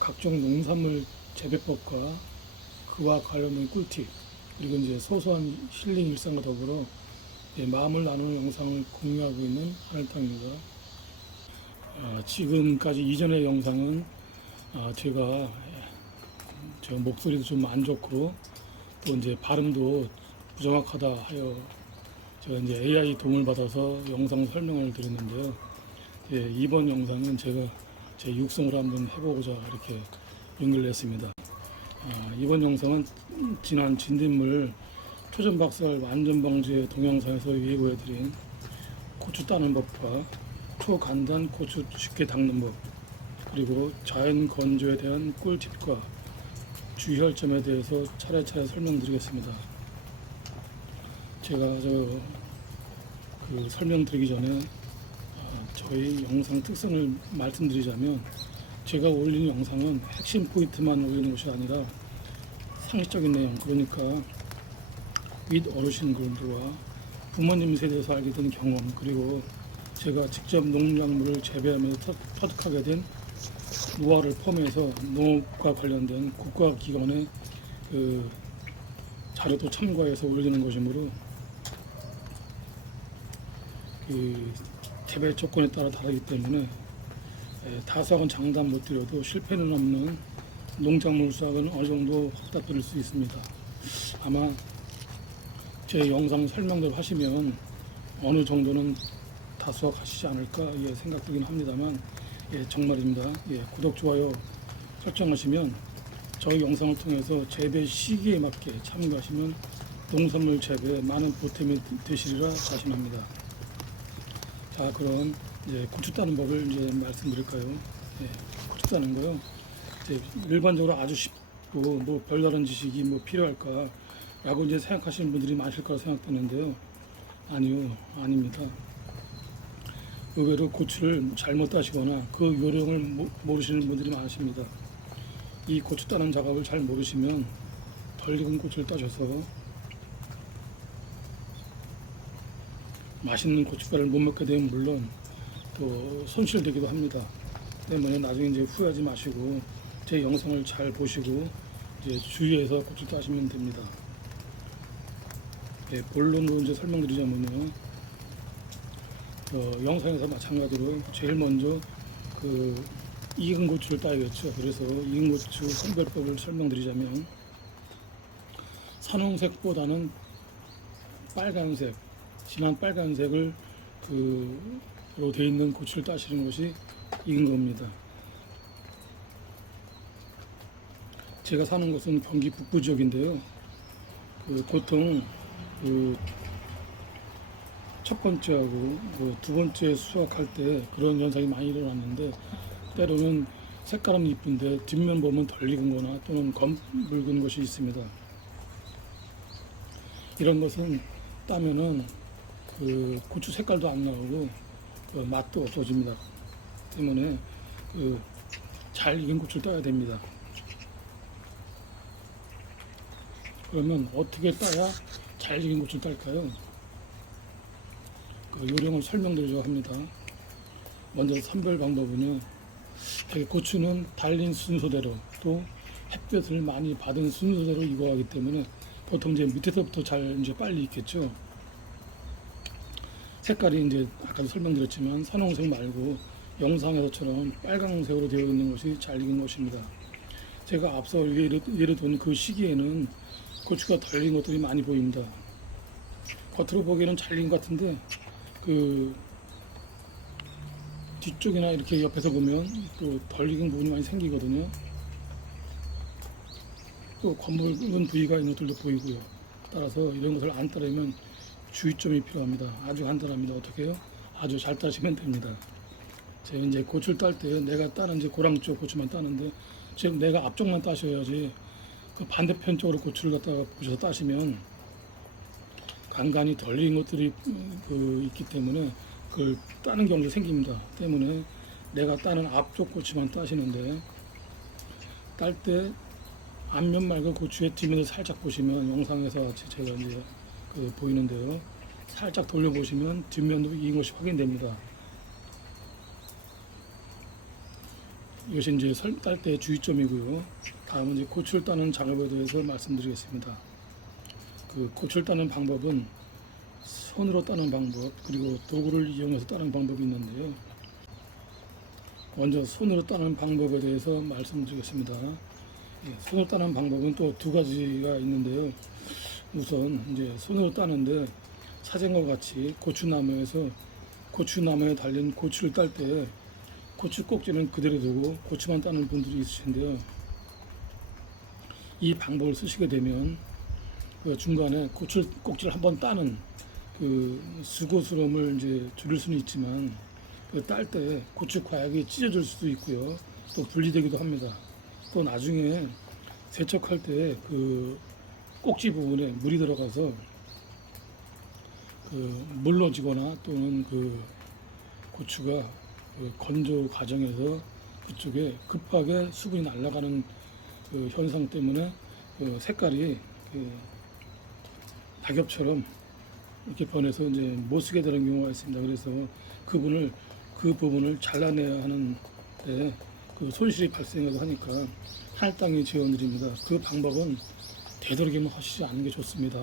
각종 농산물 재배법과 그와 관련된 꿀팁, 그리고 이제 소소한 힐링 일상과 더불어 마음을 나누는 영상을 공유하고 있는 하늘땅입니다. 지금까지 이전의 영상은 제가 저 목소리도 좀 안 좋고 또 이제 발음도 부정확하다 하여 제가 이제 AI 도움을 받아서 영상 설명을 드렸는데요. 이번 영상은 제가 제 육성으로 한번 해보고자 이렇게 연결을 했습니다. 이번 영상은 지난 진딧물 초전박살 완전방제 동영상에서 예고해드린 고추 따는 법과 초간단 고추 쉽게 닦는 법, 그리고 자연 건조에 대한 꿀팁과 주의할 점에 대해서 차례차례 설명드리겠습니다. 제가 설명드리기 전에 저희 영상 특성을 말씀드리자면, 제가 올리는 영상은 핵심 포인트만 올리는 것이 아니라 상식적인 내용, 그러니까 윗 어르신들과 부모님 세대에서 알게 된 경험, 그리고 제가 직접 농작물을 재배하면서 터득하게 된 노하우를 포함해서 농업과 관련된 국가기관의 자료도 참고해서 올리는 것이므로 재배 조건에 따라 다르기 때문에 다수학은 장담 못 드려도 실패는 없는 농작물 수확은 어느 정도 확답드릴 수 있습니다. 아마 제 영상 설명대로 하시면 어느 정도는 다수확하시지 않을까 생각되긴 합니다만, 정말입니다. 구독, 좋아요 설정하시면 저희 영상을 통해서 재배 시기에 맞게 참여하시면 농산물 재배에 많은 보탬이 되시리라 자신합니다. 자, 그럼 이제 고추 따는 법을 이제 말씀드릴까요? 고추 따는 거요. 일반적으로 아주 쉽고 뭐 별다른 지식이 뭐 필요할까라고 이제 생각하시는 분들이 많으실 거라 생각되는데요. 아닙니다. 의외로 고추를 잘못 따시거나 그 요령을 모르시는 분들이 많으십니다. 이 고추 따는 작업을 잘 모르시면 덜 익은 고추를 따셔서 맛있는 고춧가루를 못 먹게 되면 물론 또 손실되기도 합니다. 때문에 나중에 이제 후회하지 마시고 제 영상을 잘 보시고 이제 주의해서 고추 따시면 됩니다. 본론으로 이제 설명드리자면요. 영상에서 마찬가지로 제일 먼저 익은 고추를 따야겠죠. 그래서 익은 고추 선별법을 설명드리자면, 선홍색보다는 빨간색, 진한 빨간색을 로 되어 있는 고추를 따시는 것이 익은 겁니다. 제가 사는 곳은 경기 북부 지역인데요. 보통 첫 번째하고 두 번째 수확할 때 그런 현상이 많이 일어났는데, 때로는 색깔은 이쁜데 뒷면 보면 덜 익은 거나 또는 검붉은 것이 있습니다. 이런 것은 따면은 고추 색깔도 안 나오고 맛도 없어집니다. 때문에 잘 익은 고추를 따야 됩니다. 그러면 어떻게 따야 잘 익은 고추를 딸까요? 요령을 설명드리려고 합니다. 먼저 선별 방법은요, 고추는 달린 순서대로 또 햇볕을 많이 받은 순서대로 익어가기 때문에 보통 이제 밑에서부터 이제 빨리 익겠죠. 색깔이 이제 아까도 설명드렸지만 선홍색 말고 영상에서처럼 빨강색으로 되어 있는 것이 잘 익은 것입니다. 제가 앞서 예를 든 그 시기에는 고추가 덜 익은 것들이 많이 보입니다. 겉으로 보기에는 잘 익은 것 같은데 뒤쪽이나 이렇게 옆에서 보면 또 덜 익은 부분이 많이 생기거든요. 또 검붉은 부위가 있는 것들도 보이고요. 따라서 이런 것을 안 따르면 주의점이 필요합니다. 아주 간단합니다. 어떻게 해요? 아주 잘 따시면 됩니다. 제가 이제 고추를 딸 때 내가 따는 이제 고랑 쪽 고추만 따는데, 지금 내가 앞쪽만 따셔야지 반대편 쪽으로 고추를 갖다가 보셔서 따시면 간간히 덜 익은 것들이 있기 때문에 그걸 따는 경우가 생깁니다. 때문에 내가 따는 앞쪽 고추만 따시는데, 딸 때 앞면 말고 고추의 뒷면을 살짝 보시면, 영상에서 제가 이제 보이는데요. 살짝 돌려보시면 뒷면도 익은 것이 확인됩니다. 이것이 이제 딸 때의 주의점이고요. 다음은 이제 고추를 따는 작업에 대해서 말씀드리겠습니다. 그 고추를 따는 방법은 손으로 따는 방법, 그리고 도구를 이용해서 따는 방법이 있는데요. 먼저 손으로 따는 방법에 대해서 말씀드리겠습니다. 손으로 따는 방법은 또 두 가지가 있는데요. 우선 이제 손으로 따는데 사진과 같이 고추나무에 달린 고추를 딸 때 고추 꼭지는 그대로 두고 고추만 따는 분들이 있으신데요. 이 방법을 쓰시게 되면 그 중간에 고추 꼭지를 한번 따는 그 수고스러움을 이제 줄일 수는 있지만 그 딸 때 고추 과약이 찢어질 수도 있고요. 또 분리되기도 합니다. 또 나중에 세척할 때 그 꼭지 부분에 물이 들어가서 그 물러지거나 또는 그 고추가 그 건조 과정에서 그쪽에 급하게 수분이 날아가는 그 현상 때문에 그 색깔이 그 낙엽처럼 이렇게 변해서 이제 못 쓰게 되는 경우가 있습니다. 그래서 그 부분을 잘라내야 하는데 그 손실이 발생해도 하니까 할당이 지원드립니다. 그 방법은 되도록이면 하시지 않는 게 좋습니다.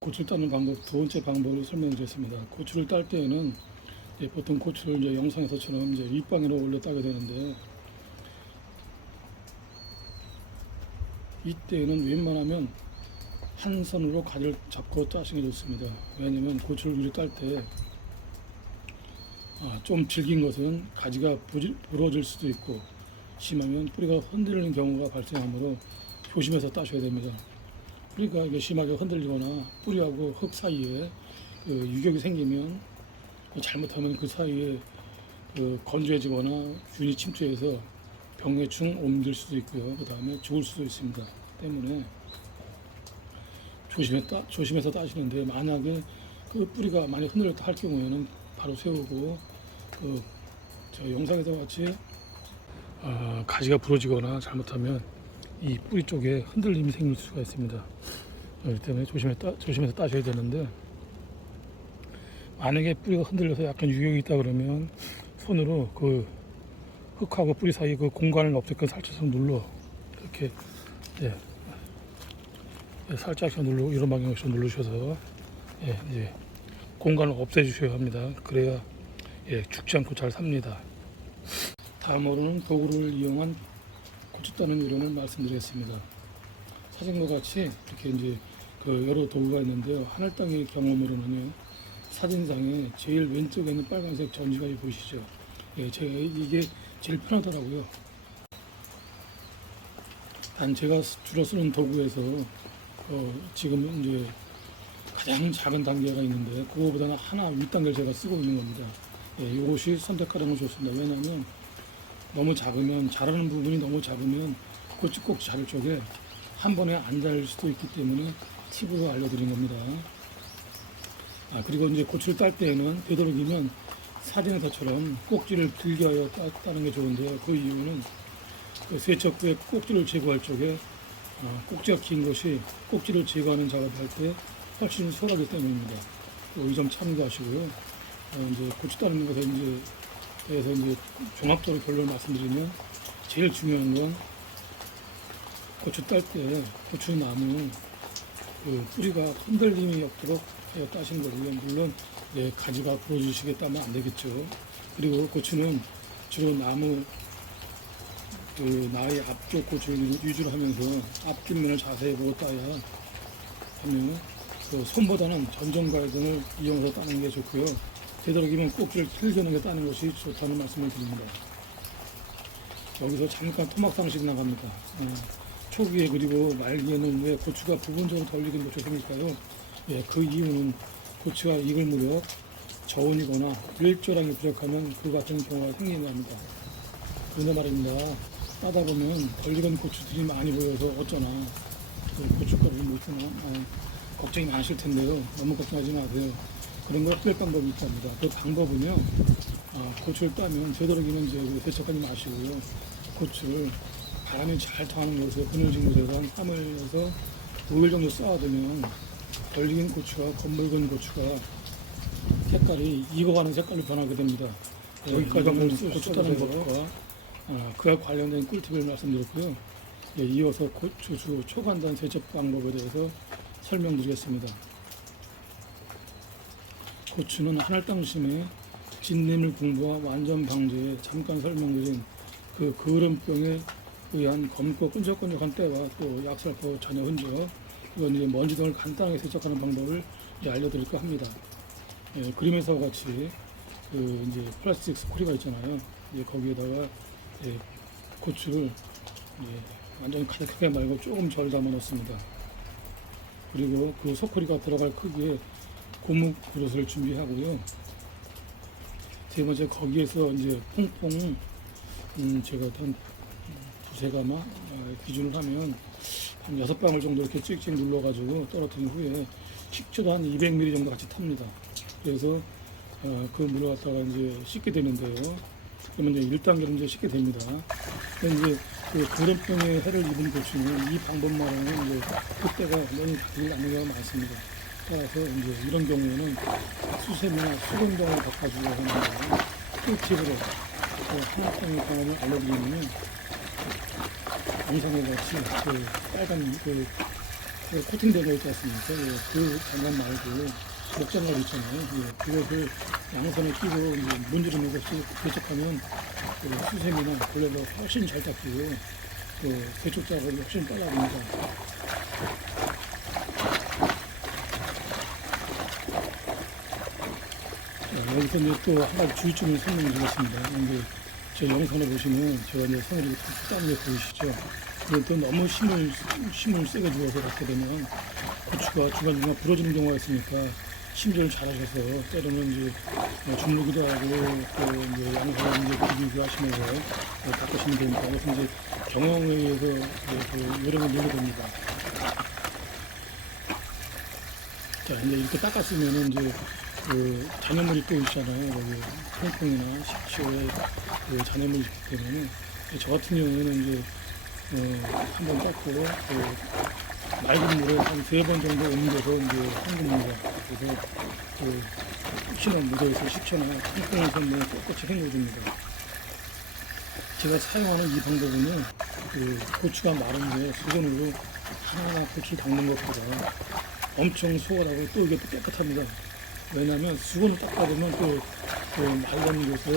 고추를 따는 방법 두 번째 방법을 설명드렸습니다. 고추를 딸 때에는 보통 고추를 이제 영상에서처럼 이제 윗방으로 올려 따게 되는데 이때는 웬만하면 한 손으로 가지를 잡고 따시는 게 좋습니다. 왜냐하면 고추를 위로 딸 때 좀 질긴 것은 가지가 부러질 수도 있고 심하면 뿌리가 흔들리는 경우가 발생하므로 조심해서 따셔야 됩니다. 뿌리가 이게 심하게 흔들리거나 뿌리하고 흙 사이에 그 유격이 생기면 잘못하면 그 사이에 그 건조해지거나 균이 침투해서 병해충 옮길 수도 있고요. 그 다음에 죽을 수도 있습니다. 때문에 조심해서 따시는데 만약에 그 뿌리가 많이 흔들렸다 할 경우에는 바로 세우고 저 영상에서 같이 가지가 부러지거나 잘못하면 이 뿌리 쪽에 흔들림이 생길 수가 있습니다. 그렇기 때문에 조심해서 따셔야 되는데 만약에 뿌리가 흔들려서 약간 유격이 있다 그러면 손으로 그 흙하고 뿌리 사이 그 공간을 없애고 살짝 이렇게 살짝 누르고 이런 방향으로 누르셔서 이제 공간을 없애주셔야 합니다. 그래야 죽지 않고 잘 삽니다. 다음으로는 도구를 이용한 고추 따는 요령을 말씀드리겠습니다. 사진과 같이 이렇게 이제 그 여러 도구가 있는데요. 하늘땅의 경험으로는요. 사진상에 제일 왼쪽에 있는 빨간색 전지가 보이시죠? 이게 제일 편하더라고요. 단 제가 주로 쓰는 도구에서 지금 이제 가장 작은 단계가 있는데 그거보다는 하나 윗단계를 제가 쓰고 있는 겁니다. 이것이 선택하는 건 좋습니다. 왜냐하면 너무 작으면 자라는 부분이 너무 작으면 고추 꼭지 자를 쪽에 한 번에 안 잘 수도 있기 때문에 팁으로 알려드린 겁니다. 그리고 이제 고추를 딸 때에는 되도록이면 사진에서처럼 꼭지를 길게 하여 따는 게 좋은데요. 그 이유는 그 세척 후에 꼭지를 제거할 적에 꼭지가 긴 것이 꼭지를 제거하는 작업을 할 때 훨씬 수월하기 때문입니다. 이 점 참고하시고요. 이제 고추 따는 것에 대해서 이제 종합적으로 결론을 말씀드리면 제일 중요한 건 고추 딸 때 고추나무 그 뿌리가 흔들림이 없도록 따신 거고요. 물론 가지가 부러지시게 따면 안 되겠죠. 그리고 고추는 주로 나무 그 나의 앞쪽 고추를 위주로 하면서 앞뒷면을 자세히 보고 따야 하면 그 손보다는 전정과일 등을 이용해서 따는 게 좋고요. 되도록이면 꼭지를 길게 따는 것이 좋다는 말씀을 드립니다. 여기서 잠깐 토막 상식 나갑니다. 초기에 그리고 말기에는 왜 고추가 부분적으로 덜 익은 고추가 생길까요? 그 이유는 고추가 익을 무렵 저온이거나 일조량이 부족하면 그 같은 경우가 생기는 겁니다. 그런데 말입니다. 따다 보면 덜 익은 고추들이 많이 보여서 어쩌나 고춧가루를 못 쓰나 걱정이 많으실 텐데요. 너무 걱정하지 마세요. 그런 걸 뺄 방법이 있답니다. 그 방법은요, 고추를 따면 되도록이면 이제 세척하지 마시고요. 고추를 바람이 잘 통하는 곳에 그늘진 곳에서 한 3일에서 5일 정도 쌓아두면 덜 익은 고추가 검붉은 고추가 색깔이 익어가는 색깔로 변하게 됩니다. 여기까지 고추 따는 것과 그와 관련된 꿀팁을 말씀드렸고요. 예, 이어서 고추 초간단 세척 방법에 대해서 설명드리겠습니다. 고추는 한 알 당심의 진내물 공부와 완전 방제에 잠깐 설명드린 그 거름병에 의한 검고 끈적끈적한 때와 또 약살포 잔여 흔적, 이건 이제 먼지 등을 간단하게 세척하는 방법을 알려드릴까 합니다. 예, 그림에서 같이 그 이제 플라스틱 스크류가 있잖아요. 예, 거기에다가 예, 고추를 완전히 가득하게 말고 조금 절 담아 넣습니다. 그리고 그 소쿠리가 들어갈 크기의 고무 그릇을 준비하고요. 세 번째, 거기에서 이제 퐁퐁 제가 한 두세 가마 기준을 하면 한 6방울 정도 이렇게 찍찍 눌러가지고 떨어뜨린 후에 식초도 한 200ml 정도 같이 탑니다. 그래서 그 물을 갖다가 이제 씻게 되는데요. 그러면 이제 1단계로 이제 씻게 됩니다. 이제 그 거름병에 해를 입은 고추는 이 방법만으로는 이제 그때가 너무 가지를 않는 경우가 많습니다. 따라서 이제 이런 경우에는 수세미나 수건 등을 바꿔주려고 하는데 꿀팁으로 하나뿐인 경험을 알려드리면 영상에 같이 그 빨간 그 코팅된 거 있지 않습니까? 예, 그 장갑 말고 목장갑 있잖아요. 예, 그것을 양손에 끼고 문지르는 것이 세척하면 그 수세미나 벌레도 훨씬 잘 닦이고 그 세척 작업이 훨씬 빨라집니다. 여기서 이제 또 한 가지 주의점을 설명드리겠습니다. 이제 제 영상을 보시면 제가 이제 손을 이렇게 따는 게 보이시죠? 그런데 너무 힘을 세게 주어서 그렇게 되면 고추가 중간중간 부러지는 경우가 있으니까 심지를 잘하셔서 때로는 이제 주무기도 하고 또 이제 양손을 이제 비비기도 하시면서 닦으시면 됩니다. 그래서 이제 경영에 의해서 그 요령을 내게 됩니다. 자, 이제 이렇게 닦았으면은 이제 그 잔여물이 또 있잖아요. 여기 퐁퐁이나 식초에 그 잔여물이 있기 때문에 저 같은 경우에는 이제 한번 닦고 그 맑은 물에 한 3번 정도 옮겨서 이제 헹굽니다. 그래서 그 혹시나 묻어있을 식초나 퐁퐁에서 뭐 꼿꼿이 헹궈줍니다. 제가 사용하는 이 방법은요, 그 고추가 마른데 수건으로 하나하나 고추를 닦는 것보다 엄청 수월하고 또 이게 또 깨끗합니다. 왜냐하면 수건을 닦다 보면 또 말린 곳에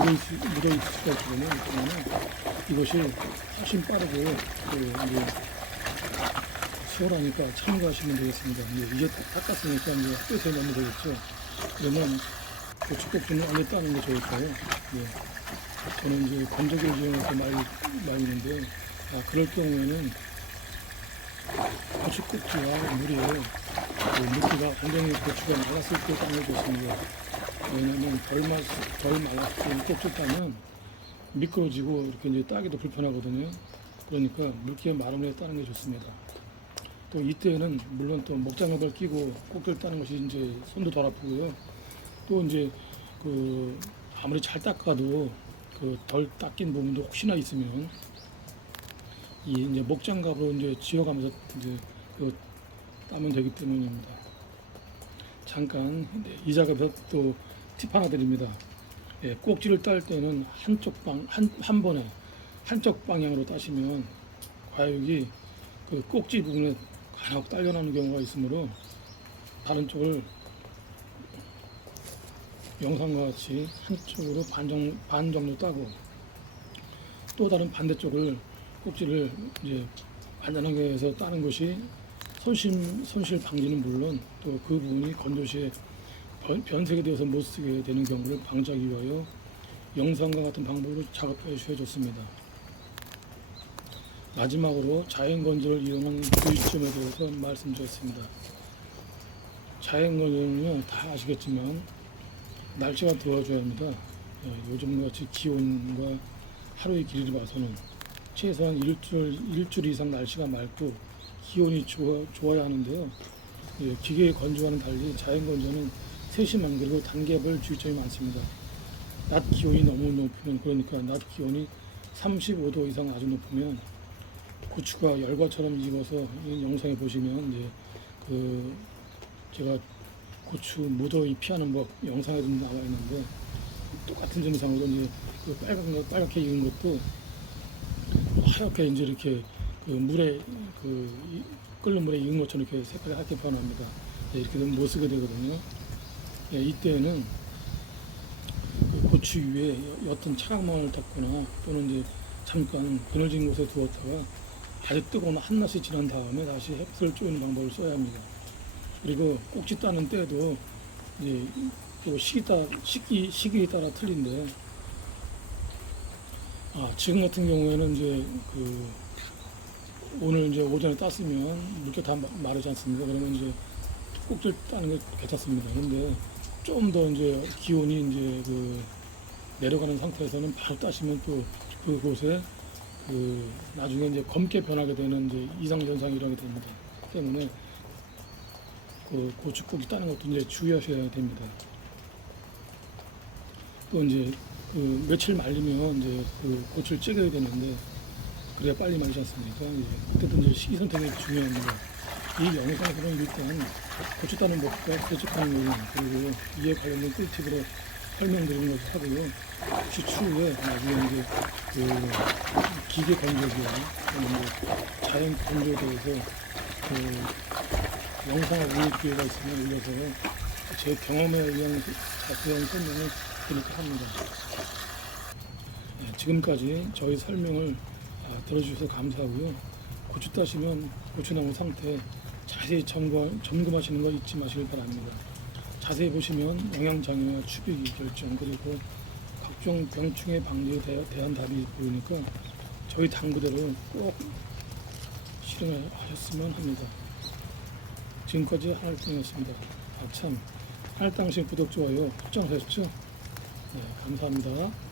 묻어있을 수가 있거든요. 그러면 이것이 훨씬 빠르고 이제 수월하니까 참고하시면 되겠습니다. 이제 닦았으니까 이제 끝에 넣으면 되겠죠. 그러면 고추꼭지는 안에 따는 게 좋을까요? 예. 저는 이제 건조기를 이용해서 말리는데 그럴 경우에는 고추꼭지와 물에 물기가 완전히 고추가 말랐을 때 따는 게 좋습니다. 왜냐하면 덜 말랐을 때 꼭지 따면 미끄러지고 이렇게 이제 따기도 불편하거든요. 그러니까 물기가 마른 후에 따는 게 좋습니다. 또 이때는 물론 또 목장갑을 끼고 꼭지를 따는 것이 이제 손도 덜 아프고요. 또 이제 그 아무리 잘 닦아도 그 덜 닦인 부분도 혹시나 있으면 이 이제 목장갑으로 이제 지어가면서 이제 그 따면 되기 때문입니다. 잠깐 이 작업에서 또 팁 하나 드립니다. 예, 꼭지를 딸 때는 한 번에 한쪽 방향으로 따시면 과육이 그 꼭지 부분에 간혹 딸려나오는 경우가 있으므로 다른 쪽을 영상과 같이 한쪽으로 반 정도 따고 또 다른 반대쪽을 꼭지를 이제 안전하게 해서 따는 것이 손실 방지는 물론 또 그 부분이 건조 시에 변색이 되어서 못 쓰게 되는 경우를 방지하기 위하여 영상과 같은 방법으로 작업해 주셔야 좋습니다. 마지막으로 자연 건조를 이용한 주의점에 대해서 말씀드렸습니다. 자연 건조는요 다 아시겠지만 날씨가 더워져야 합니다. 요즘같이 기온과 하루의 길이를 봐서는 최소한 일주일 이상 날씨가 맑고 기온이 좋아야 하는데요. 기계 건조와는 달리 자연 건조는 세심한 그리고 단계별 주의점이 많습니다. 낮 기온이 너무 높으면 그러니까 낮 기온이 35도 이상 아주 높으면 고추가 열과처럼 익어서 이 영상에 보시면 이제 그 제가 고추 무더위 피하는 법 영상에도 나와 있는데 똑같은 증상으로 이제 그 빨갛게 익은 것도 하얗게 이제 이렇게 그 물에 끓는 물에 익은 것처럼 이렇게 색깔이 하얗게 변합니다. 네, 이렇게 되면 못 쓰게 되거든요. 네, 이때는 그 고추 위에 어떤 차가운 닦거나 또는 이제 잠깐 그늘진 곳에 두었다가 아주 뜨거운 한낮이 지난 다음에 다시 햇빛을 쬐는 방법을 써야 합니다. 그리고 꼭지 따는 때도 이제 또 시기에 따라 틀린데, 지금 같은 경우에는 이제 오늘 이제 오전에 땄으면 물기 다 마르지 않습니까? 그러면 이제 꼭지를 따는 게 괜찮습니다. 근데 좀 더 이제 기온이 이제 내려가는 상태에서는 바로 따시면 또 그곳에 나중에 이제 검게 변하게 되는 이제 이상 현상이 일어나게 됩니다. 때문에 고추 꼭지 따는 것도 이제 주의하셔야 됩니다. 또 이제 며칠 말리면 이제 고추를 찌겨야 되는데 그래야 빨리 말리지 않습니까? 그때도 이제 시기 선택이 중요합니다. 이 영상에서는 일단 고추 따는 법과 고춧가루 요리 그리고 이에 관련된 꿀팁으로 설명드리는 것을 하고요. 혹시 추후에 나중에 이제 기계 건조기와 자연 건조에 대해서 영상을 올릴 기회가 있으면 올려서 제 경험에 의한 자세한 설명을 드릴까 합니다. 지금까지 저희 설명을 들어주셔서 감사하고요. 고추 따시면 고추나무 상태 자세히 점검하시는 거 잊지 마시길 바랍니다. 자세히 보시면 영양장애와 추비 결정 그리고 각종 병충해 방지에 대한 답이 보이니까 저희 당부대로 꼭 실행하셨으면 합니다. 지금까지 하늘땅이었습니다. 참 하늘땅신 구독, 좋아요, 확정하셨죠? 네, 감사합니다.